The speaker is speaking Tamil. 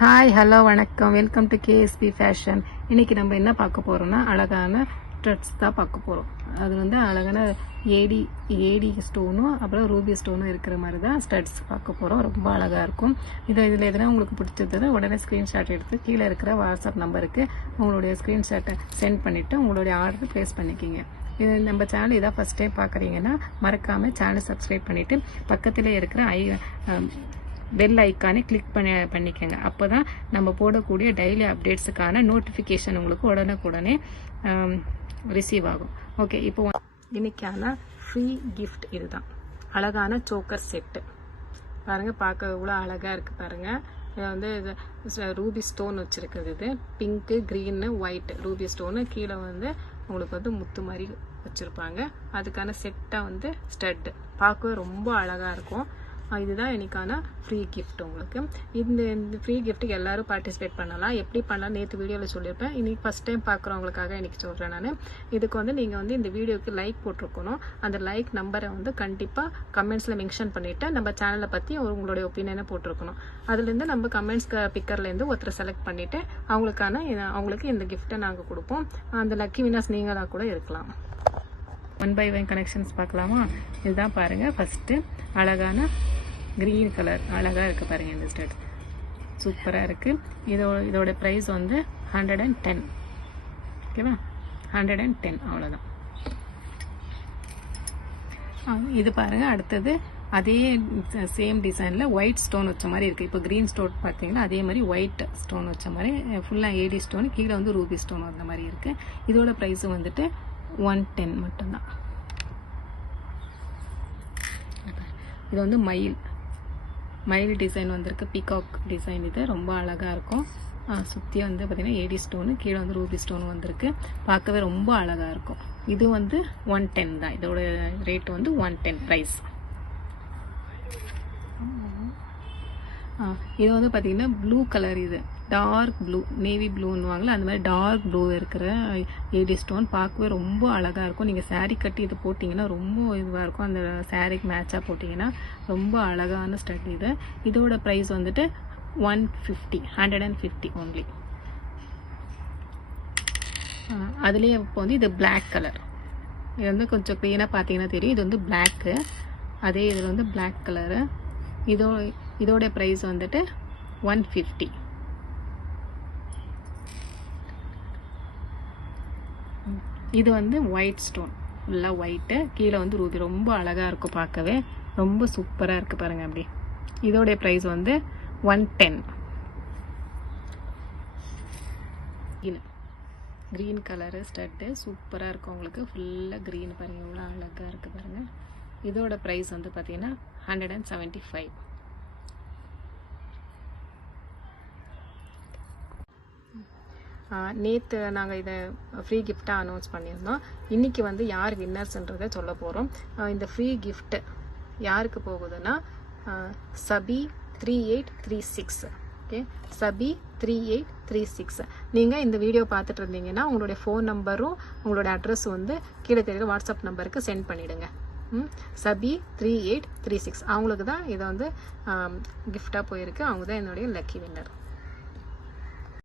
ஹாய் ஹலோ வணக்கம், வெல்கம் டு கேஎஸ்பி ஃபேஷன். இன்றைக்கி நம்ம என்ன பார்க்க போகிறோம்னா அழகான த்ரெட்ஸ் தான் பார்க்க போகிறோம். அது வந்து அழகான ஏடி ஸ்டோனும் அப்புறம் ரூபி ஸ்டோனும் இருக்கிற மாதிரி தான் ஸ்டட்ஸ் பார்க்க போகிறோம். ரொம்ப அழகாக இருக்கும். இதில் எதுனா உங்களுக்கு பிடிச்சது உடனே ஸ்க்ரீன்ஷாட் எடுத்து கீழே இருக்கிற வாட்ஸ்அப் நம்பருக்கு உங்களுடைய ஸ்க்ரீன்ஷாட்டை சென்ட் பண்ணிவிட்டு உங்களுடைய ஆர்டர் ப்ளேஸ் பண்ணிக்கிங்க. இது நம்ம சேனல் இதான் ஃபஸ்ட் டைம் பார்க்குறீங்கன்னா மறக்காமல் சேனல் சப்ஸ்கிரைப் பண்ணிவிட்டு பக்கத்திலே இருக்கிற பெல் ஐக்கானே கிளிக் பண்ணிக்கோங்க. அப்போ தான் நம்ம போடக்கூடிய டெய்லி அப்டேட்ஸுக்கான நோட்டிஃபிகேஷன் உங்களுக்கு உடனுக்குடனே ரிசீவ் ஆகும். ஓகே, இப்போ இன்னைக்கான ஃப்ரீ கிஃப்ட் இதுதான். அழகான சோக்கர் செட்டு பாருங்கள், பார்க்க இவ்வளோ அழகாக இருக்குது பாருங்கள். இது வந்து ரூபி ஸ்டோன் வச்சுருக்குது. இது pink, green, white ruby stone. கீழே வந்து உங்களுக்கு வந்து முத்து மாதிரி வச்சுருப்பாங்க. அதுக்கான செட்டாக வந்து ஸ்டட்டு பார்க்கவே ரொம்ப அழகாக இருக்கும். இதுதான் எனக்கான ஃப்ரீ கிஃப்ட். உங்களுக்கு இந்த ஃப்ரீ கிஃப்ட்டுக்கு எல்லோரும் பார்ட்டிசிபேட் பண்ணலாம். எப்படி பண்ணலாம் நேற்று வீடியோவில் சொல்லியிருப்பேன். இன்றைக்கி ஃபஸ்ட் டைம் பார்க்குறவங்களுக்காக இன்றைக்கி சொல்கிறேன் நான். இதுக்கு வந்து நீங்கள் வந்து இந்த வீடியோக்கு லைக் போட்டிருக்கணும். அந்த லைக் நம்பரை வந்து கண்டிப்பாக கமெண்ட்ஸில் மென்ஷன் பண்ணிவிட்டு நம்ம சேனலை பற்றி உங்களுடைய ஒப்பீனியனை போட்டிருக்கணும். அதுலேருந்து நம்ம கமெண்ட்ஸ் பிக்கர்லேருந்து ஒருத்தர் செலக்ட் பண்ணிவிட்டு அவங்களுக்கு இந்த கிஃப்ட்டை நாங்கள் கொடுப்போம். அந்த லக்கி வினர்ஸ் நீங்களாக கூட இருக்கலாம். 1/1 கனெக்ஷன்ஸ் பார்க்கலாமா? இதுதான் பாருங்கள். ஃபஸ்ட்டு அழகான க்ரீன் கலர் அழகாக இருக்குது பாருங்கள். இந்த ஸ்டட் சூப்பராக இருக்குது. இதோட ப்ரைஸ் வந்து 110. ஓகேவா? 110 அவ்வளோதான். இது பாருங்கள். அடுத்தது அதே சேம் டிசைனில் ஒயிட் ஸ்டோன் வச்ச மாதிரி இருக்குது. இப்போ க்ரீன் ஸ்டோன் பார்த்தீங்கன்னா அதே மாதிரி ஒயிட் ஸ்டோன் வச்ச மாதிரி ஃபுல்லாக ஏடி ஸ்டோன், கீழே வந்து ரூபி ஸ்டோன் அந்த மாதிரி இருக்குது. இதோட ப்ரைஸு வந்துட்டு 110 மட்டும்தான். இது வந்து மயில் டிசைன் வந்திருக்கு. Peacock design. இது ரொம்ப அழகாக இருக்கும். சுற்றி வந்து பார்த்திங்கன்னா ஏடி ஸ்டோனு, கீழே வந்து ரூபி ஸ்டோன் வந்திருக்கு. பார்க்கவே ரொம்ப அழகாக இருக்கும். இது வந்து 110 தான். இதோட ரேட் வந்து 110 ப்ரைஸ். இது வந்து பார்த்திங்கன்னா ப்ளூ கலர். இது டார்க் ப்ளூ, நேவி ப்ளூன்னுவாங்களே அந்த மாதிரி டார்க் ப்ளூ இருக்கிற ஏடி ஸ்டோன் பார்க்கவே ரொம்ப அழகாக இருக்கும். நீங்கள் சாரீ கட்டி இது போட்டிங்கன்னா ரொம்ப இதுவாக இருக்கும். அந்த சாரீக்கு மேட்சாக போட்டிங்கன்னா ரொம்ப அழகான ஸ்டட். இதோட ப்ரைஸ் வந்துட்டு 150 ஒன்லி. அதுலேயே இப்போ வந்து இது பிளாக் கலர். இது வந்து கொஞ்சம் க்ளீனாக பார்த்தீங்கன்னா தெரியும். இது வந்து பிளாக்கு. அதே இதில் வந்து பிளாக் கலரு. இதோட ப்ரைஸ் வந்துட்டு 150. இது வந்து ஒயிட் ஸ்டோன், ஃபுல்லாக ஒயிட்டு, கீழே வந்து ரூபி. ரொம்ப அழகாக இருக்கும், பார்க்கவே ரொம்ப சூப்பராக இருக்குது பாருங்கள். அப்படி இதோடைய ப்ரைஸ் வந்து 110. க்ரீன் கலரு ஸ்டட்டு சூப்பராக இருக்கும். உங்களுக்கு ஃபுல்லாக க்ரீன் பாருங்கள், எவ்வளோ அழகாக இருக்குது பாருங்கள். இதோட ப்ரைஸ் வந்து பார்த்திங்கன்னா 175. நேற்று நாங்கள் இதை ஃப்ரீ கிஃப்டாக அனௌன்ஸ் பண்ணியிருந்தோம். இன்றைக்கி வந்து யார் வின்னர்ஸ்ன்றதை சொல்ல போகிறோம். இந்த ஃப்ரீ கிஃப்ட்டு யாருக்கு போகுதுன்னா சபி 3836. ஓகே, சபி 3836. நீங்கள் இந்த வீடியோ பார்த்துட்டு இருந்தீங்கன்னா உங்களுடைய ஃபோன் நம்பரும் உங்களோட அட்ரஸும் வந்து கீழே தெரியுற வாட்ஸ்அப் நம்பருக்கு சென்ட் பண்ணிவிடுங்க. சபி 3836 அவங்களுக்கு தான் இதை வந்து கிஃப்டாக போயிருக்கு. அவங்க தான் என்னுடைய லக்கி வின்னர்.